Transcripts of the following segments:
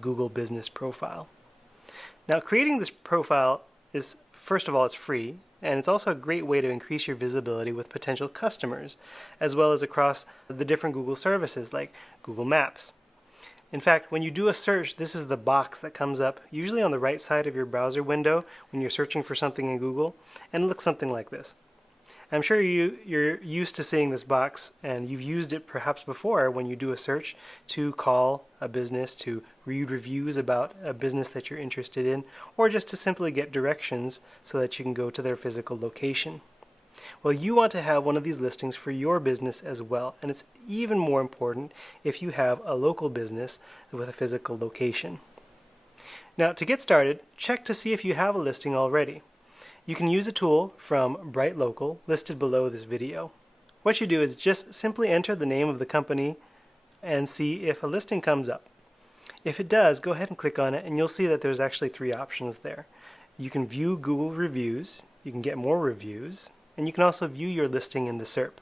Google Business Profile. Now, creating this profile is, first of all, it's free, and it's also a great way to increase your visibility with potential customers, as well as across the different Google services like Google Maps. In fact, when you do a search, this is the box that comes up, usually on the right side of your browser window when you're searching for something in Google, and it looks something like this. I'm sure you're used to seeing this box, and you've used it perhaps before when you do a search to call a business, to read reviews about a business that you're interested in, or just to simply get directions so that you can go to their physical location. Well, you want to have one of these listings for your business as well, and it's even more important if you have a local business with a physical location. Now, to get started, check to see if you have a listing already. You can use a tool from Bright Local listed below this video. What you do is just simply enter the name of the company and see if a listing comes up. If it does, go ahead and click on it, and you'll see that there's actually 3 options there. You can view Google reviews, you can get more reviews, and you can also view your listing in the SERP.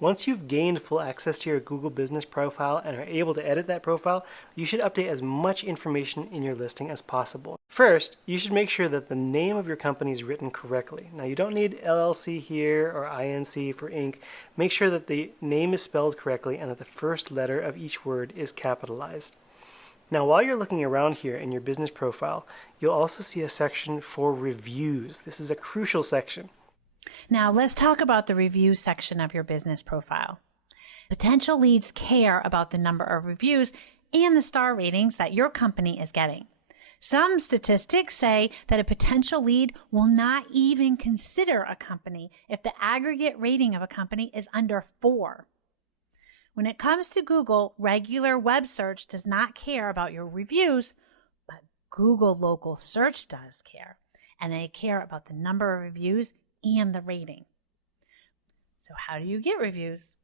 Once you've gained full access to your Google Business Profile and are able to edit that profile, you should update as much information in your listing as possible. First, you should make sure that the name of your company is written correctly. Now, you don't need LLC here or INC for Inc. Make sure that the name is spelled correctly and that the first letter of each word is capitalized. Now, while you're looking around here in your business profile, you'll also see a section for reviews. This is a crucial section. Now, let's talk about the review section of your business profile. Potential leads care about the number of reviews and the star ratings that your company is getting. Some statistics say that a potential lead will not even consider a company if the aggregate rating of a company is under 4. When it comes to Google, regular web search does not care about your reviews, but Google local search does care, and they care about the number of reviews and the rating. So how do you get reviews?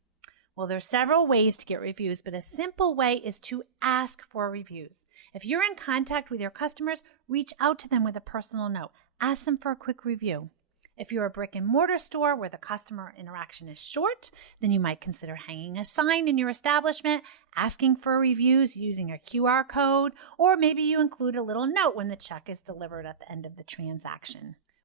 Well, there's several ways to get reviews, but a simple way is to ask for reviews. If you're in contact with your customers, reach out to them with a personal note. Ask them for a quick review. If you're a brick and mortar store where the customer interaction is short, then you might consider hanging a sign in your establishment, asking for reviews using a QR code, or maybe you include a little note when the check is delivered at the end of the transaction.